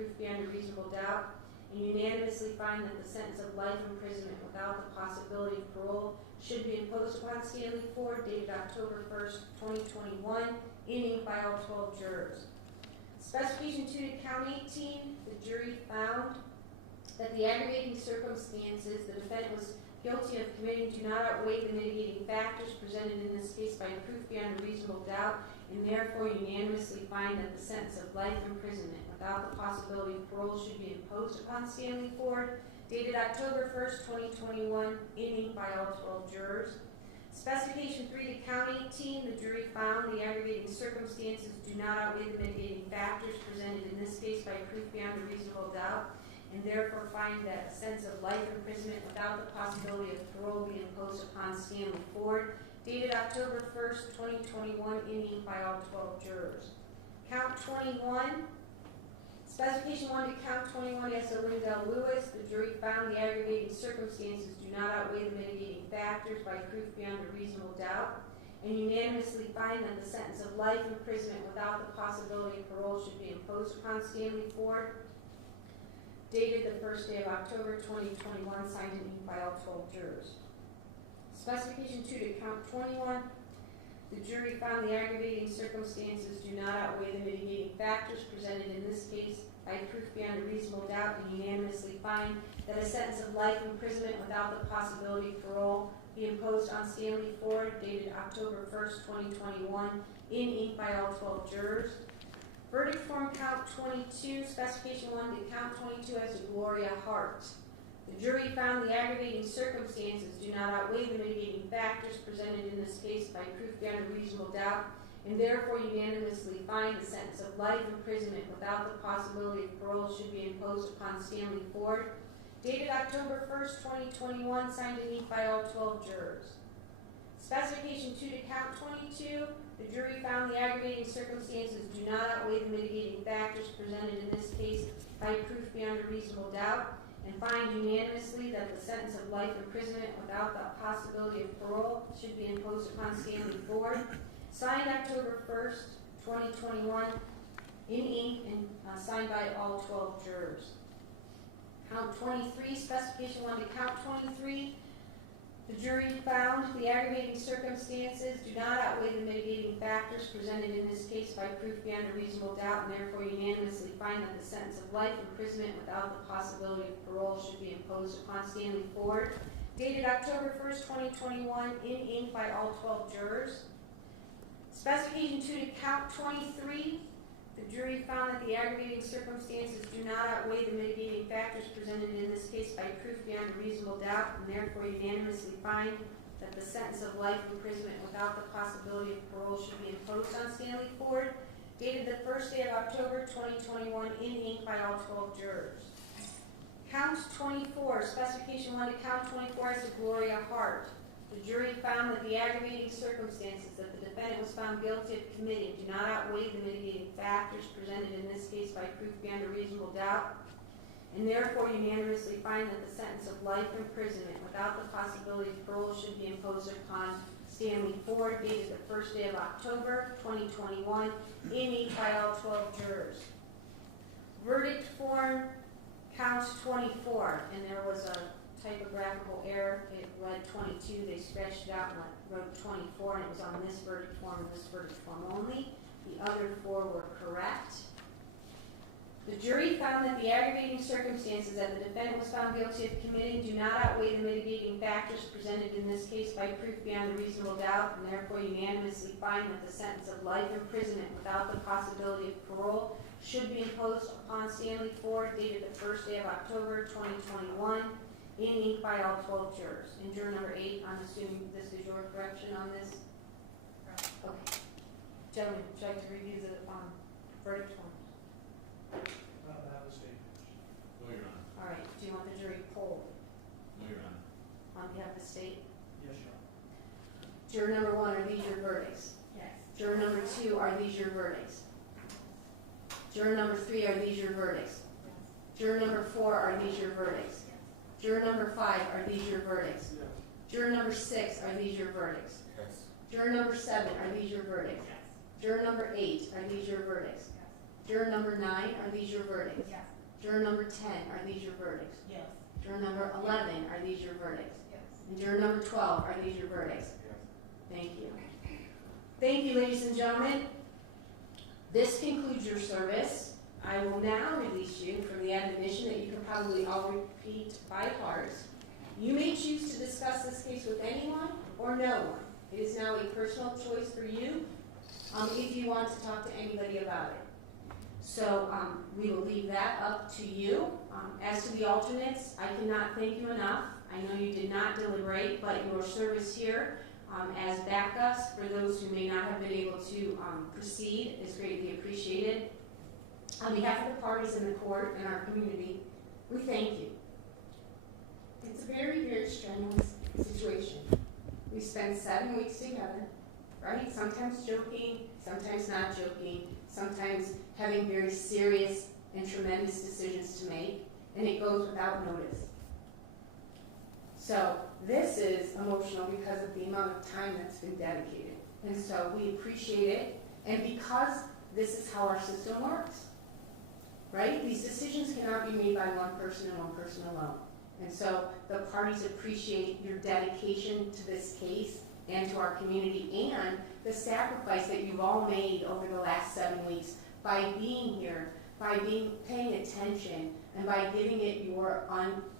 proof beyond a reasonable doubt, and unanimously find that the sentence of life imprisonment without the possibility of parole should be imposed upon Stanley Ford, dated October 1st, 2021, in ink by all 12 jurors. Specification 2 to count 18, the jury found that the aggravating circumstances the defendant was guilty of committing do not outweigh the mitigating factors presented in this case by proof beyond a reasonable doubt, and therefore unanimously find that the sentence of life imprisonment without the possibility of parole should be imposed upon Stanley Ford, dated October 1st, 2021, in ink by all 12 jurors. Specification 3 to count 18, the jury found the aggravating circumstances do not outweigh the mitigating factors presented in this case by proof beyond a reasonable doubt, and therefore find that a sentence of life imprisonment without the possibility of parole be imposed upon Stanley Ford, dated October 1st, 2021, in ink by all 12 jurors. Count 21. Specification 1 to count 21 as to Lindell Lewis, the jury found the aggravating circumstances do not outweigh the mitigating factors by proof beyond a reasonable doubt, and unanimously find that the sentence of life imprisonment without the possibility of parole should be imposed upon Stanley Ford, dated the first day of October 2021, signed and inked by all 12 jurors. Specification 2 to count 21, the jury found the aggravating circumstances do not outweigh the mitigating factors presented in this case by proof beyond a reasonable doubt, and unanimously find that a sentence of life imprisonment without the possibility of parole be imposed on Stanley Ford, dated October 1st, 2021, in ink by all 12 jurors. Verdict form count 22, specification 1 to count 22 as to Gloria Hart. The jury found the aggravating circumstances do not outweigh the mitigating factors presented in this case by proof beyond a reasonable doubt, and therefore unanimously find the sentence of life imprisonment without the possibility of parole should be imposed upon Stanley Ford, dated October 1st, 2021, signed and inked by all 12 jurors. Specification 2 to count 22, the jury found the aggravating circumstances do not outweigh the mitigating factors presented in this case by proof beyond a reasonable doubt, and find unanimously that the sentence of life imprisonment without the possibility of parole should be imposed upon Stanley Ford, signed October 1st, 2021, in ink and signed by all 12 jurors. Count 23, specification 1 to count 23, the jury found the aggravating circumstances do not outweigh the mitigating factors presented in this case by proof beyond a reasonable doubt, and therefore unanimously find that the sentence of life imprisonment without the possibility of parole should be imposed upon Stanley Ford, dated October 1st, 2021, in ink by all 12 jurors. Specification 2 to count 23, the jury found that the aggravating circumstances do not outweigh the mitigating factors presented in this case by proof beyond a reasonable doubt, and therefore unanimously find that the sentence of life imprisonment without the possibility of parole should be imposed on Stanley Ford, dated the first day of October 2021, in ink by all 12 jurors. Count 24, specification 1 to count 24 as to Gloria Hart. The jury found that the aggravating circumstances that the defendant was found guilty of committing do not outweigh the mitigating factors presented in this case by proof beyond a reasonable doubt, and therefore unanimously find that the sentence of life imprisonment without the possibility of parole should be imposed upon Stanley Ford, dated the first day of October 2021, in ink by all 12 jurors. Verdict form counts 24, and there was a typographical error. It read 22, they scratched it out and wrote 24, and it was on this verdict form and this verdict form only. The other 4 were correct. The jury found that the aggravating circumstances that the defendant was found guilty of committing do not outweigh the mitigating factors presented in this case by proof beyond a reasonable doubt, and therefore unanimously find that the sentence of life imprisonment without the possibility of parole should be imposed upon Stanley Ford, dated the first day of October 2021, in ink by all 12 jurors. And juror number 8, I'm assuming this is your correction on this? Okay. Gentlemen, would you like to review the verdict forms? That was stated. No, Your Honor. All right. Do you want the jury polled No, Your Honor. on behalf of the state? Yes, Your Honor. Juror number 1, are these your verdicts? Yes. Juror number 2, are these your verdicts? Juror number 3, are these your verdicts? Juror number 4, are these your verdicts? Juror number 5, are these your verdicts? Yes. Juror number 6, are these your verdicts? Yes. Juror number 7, are these your verdicts? Yes. Juror number 8, are these your verdicts? Yes. Juror number 9, are these your verdicts? Yes. Juror number 10, are these your verdicts? Yes. Juror number 11, are these your verdicts? Yes. And juror number 12, are these your verdicts? Yes. Thank you. Thank you, ladies and gentlemen. This concludes your service. I will now release you from the admonition that you can probably all repeat by heart. You may choose to discuss this case with anyone or no one. It is now a personal choice for you if you want to talk to anybody about it. So we will leave that up to you. As to the alternates, I cannot thank you enough. I know you did not deliberate, but your service here as backups for those who may not have been able to proceed is greatly appreciated. On behalf of the parties in the court and our community, we thank you. It's a very, very strenuous situation. We spent 7 weeks together, right? Sometimes joking, sometimes not joking, sometimes having very serious and tremendous decisions to make, and it goes without notice. So this is emotional because of the amount of time that's been dedicated. And so we appreciate it, and because this is how our system works, right? These decisions cannot be made by one person and one person alone. And so the parties appreciate your dedication to this case and to our community and the sacrifice that you've all made over the last 7 weeks by being here, by paying attention, and by giving it your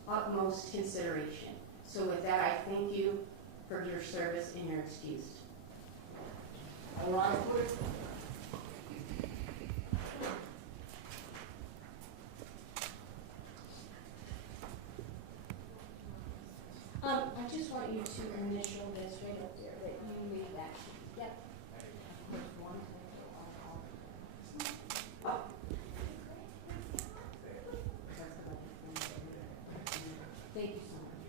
utmost consideration. So with that, I thank you for your service and you're excused. All rise, please. I just want you to initial this right up there, that you made that. Yep. Oh. Thank you so much.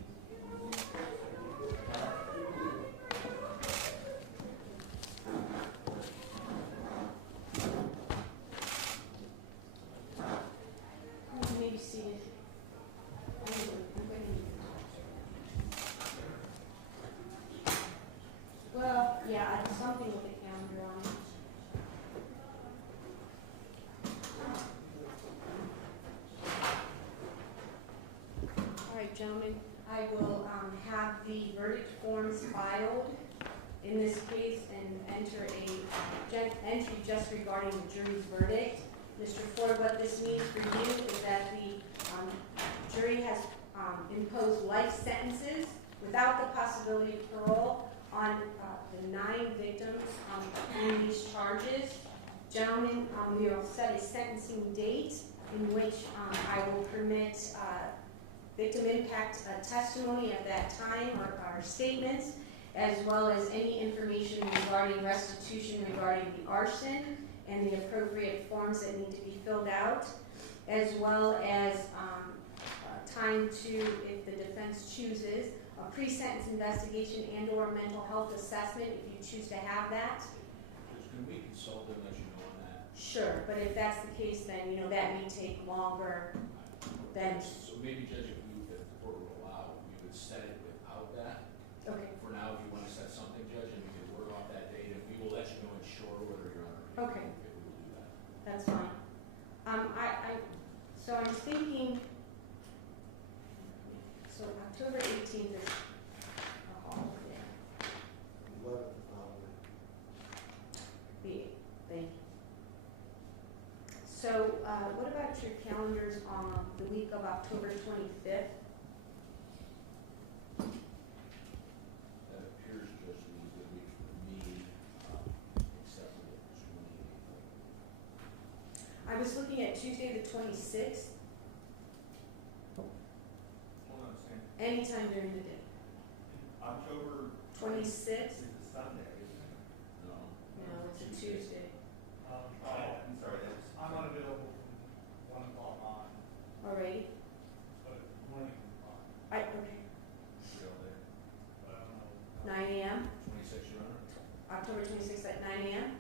You may be seated. Well, yeah, I have something with the calendar on it. All right, gentlemen, I will have the verdict forms filed in this case and enter a entry just regarding the jury's verdict. Mr. Ford, what this means for you is that the jury has imposed life sentences without the possibility of parole on the 9 victims in these charges. Gentlemen, we will set a sentencing date in which I will permit victim impact testimony at that time or statements, as well as any information regarding restitution regarding the arson and the appropriate forms that need to be filled out, as well as time to, if the defense chooses, a pre-sentence investigation and or mental health assessment if you choose to have that. Can we consult and let you know on that? Sure, but if that's the case, then that may take longer than. So maybe, Judge, if the court would allow, we would set it without that. Okay. For now, if you want to set something, Judge, and we can work off that date, and we will let you know in short order, Your Honor. Okay. If we will do that. That's fine. So I'm thinking. So October 18th is a holiday. 11th, probably. Thank you. So what about your calendars on the week of October 25th? That appears just to be a good week for me, except for the 28th. I was looking at Tuesday the 26th, Hold on a second. anytime during the day. October 26th? is a Sunday, isn't it? No. No, it's a Tuesday. I'm sorry, I'm unavailable from 1 o'clock on, Alright. but morning on, Okay. You're all there. but I don't know. 9 a.m. 26, Your Honor? October 26th at 9 a.m.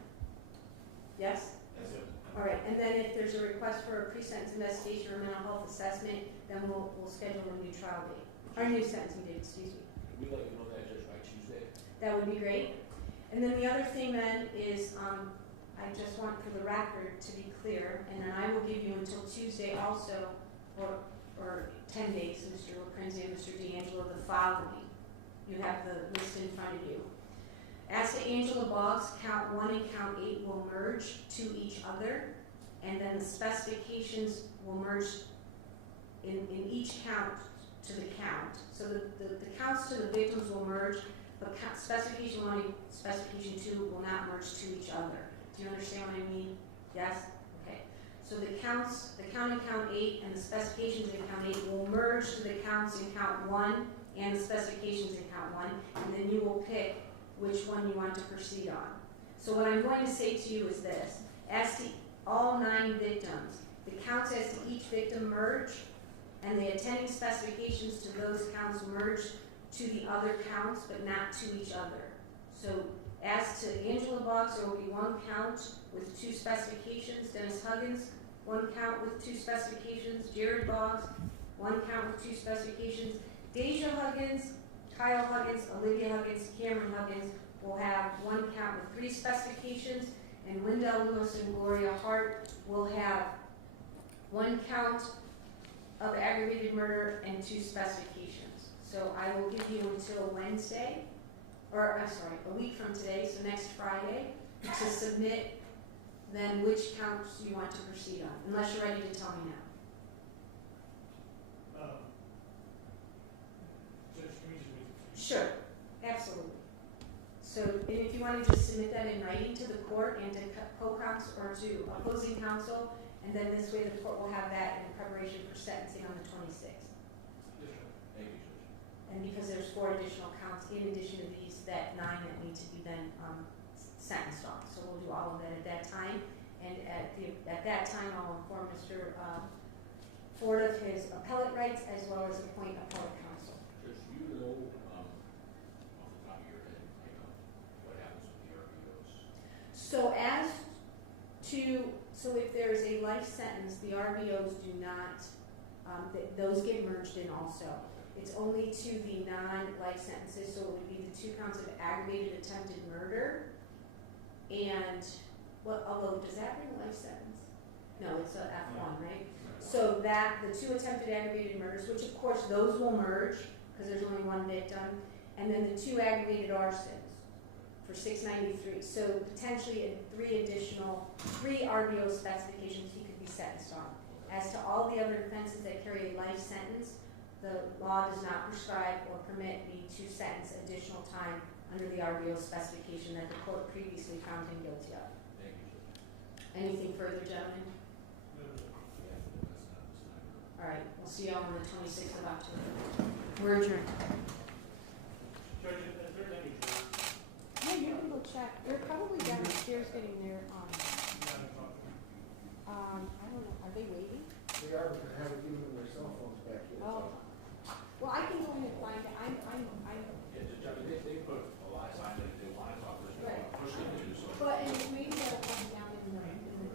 Yes? That's it. All right. And then if there's a request for a pre-sentence investigation or mental health assessment, then we'll schedule a new trial date, or new sentencing date. Excuse me. Can we let you know that, Judge, by Tuesday? That would be great. And then the other thing then is, I just want for the record to be clear, and then I will give you until Tuesday also, or 10 days, Mr. LaPrinze and Mr. D'Angelo, the following. You have the list in front of you. As to Angela Boggs, count 1 and count 8 will merge to each other, and then the specifications will merge in each count to the count. So the counts to the victims will merge, but specification 1 and specification 2 will not merge to each other. Do you understand what I mean? Yes? Okay. So the count in count 8 and the specifications in count 8 will merge to the counts in count 1 and the specifications in count 1, and then you will pick which one you want to proceed on. So what I'm going to say to you is this. As to all 9 victims, the counts as to each victim merge, and the attending specifications to those counts merge to the other counts, but not to each other. So as to Angela Boggs, there will be 1 count with 2 specifications. Dennis Huggins, 1 count with 2 specifications. Jared Boggs, 1 count with 2 specifications. Deja Huggins, Kyle Huggins, Olivia Huggins, Cameron Huggins will have 1 count with 3 specifications, and Wendell Lewis and Gloria Hart will have 1 count of aggravated murder and 2 specifications. So I will give you until Wednesday, or I'm sorry, a week from today, so next Friday, to submit then which counts you want to proceed on, unless you're ready to tell me now. Sure, absolutely. So if you want to just submit that in writing to the court and to co-counsel or to opposing counsel, and then this way the court will have that in preparation for sentencing on the 26th. Thank you, Judge. And because there's 4 additional counts in addition to these, that 9 that need to be then sentenced on. So we'll do all of that at that time. And at that time, I'll inform Mr. Ford of his appellate rights as well as appoint appellate counsel. Judge, do you know, off the top of your head, what happens with the RBOs? So so if there's a life sentence, the RBOs do not, those get merged in also. It's only to the non-life sentences, so it would be the 2 counts of aggravated attempted murder, and, well, although, does that bring a life sentence? No, it's a F1, right? So that, the 2 attempted aggravated murders, which of course those will merge, because there's only 1 victim, and then the 2 aggravated arsons for 693. So potentially 3 RBO specifications he could be sentenced on. As to all the other offenses that carry a life sentence, the law does not prescribe or permit me to sentence additional time under the RBO specification that the court previously found him guilty of. Thank you, Judge. Anything further, gentlemen? Yeah, that's not this time. All right, we'll see you all on the 26th of October. We're adjourned. Judge, is there any jurors? Yeah, you can go check. They're probably downstairs getting their, I don't know, are they waiting? They are, but they haven't given them their cell phones back yet. Oh. Well, I can go in and find it. I'm. Yeah, Judge, they put a lot of time that they want to talk, but they Right. want to push them to do so. But and maybe that'll come down in the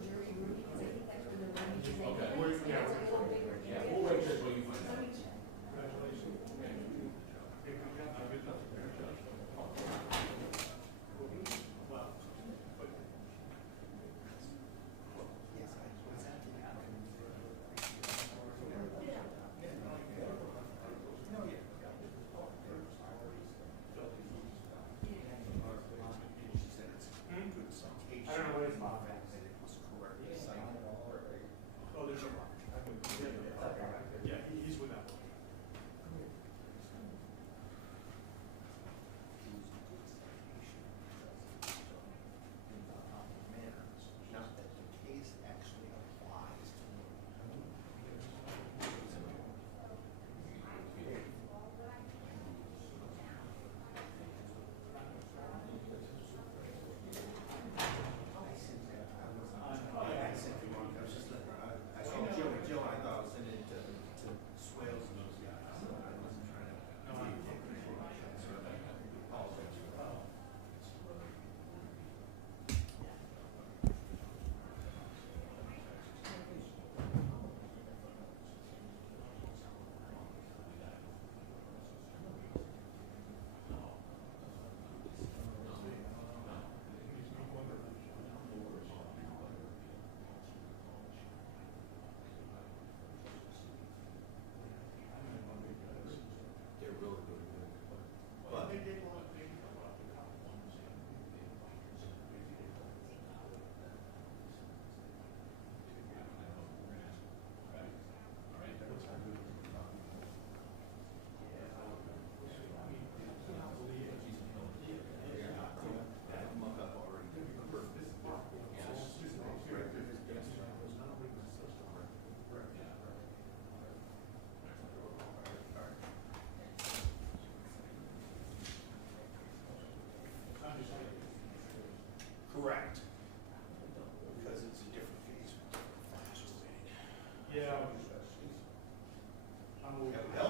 jury room because I think that's where the money is. Okay. It's a little bigger Yeah, area. we'll wait, Judge, while you find Let out. me check. Congratulations. Okay. Good enough. Well, but- I'm moving. Help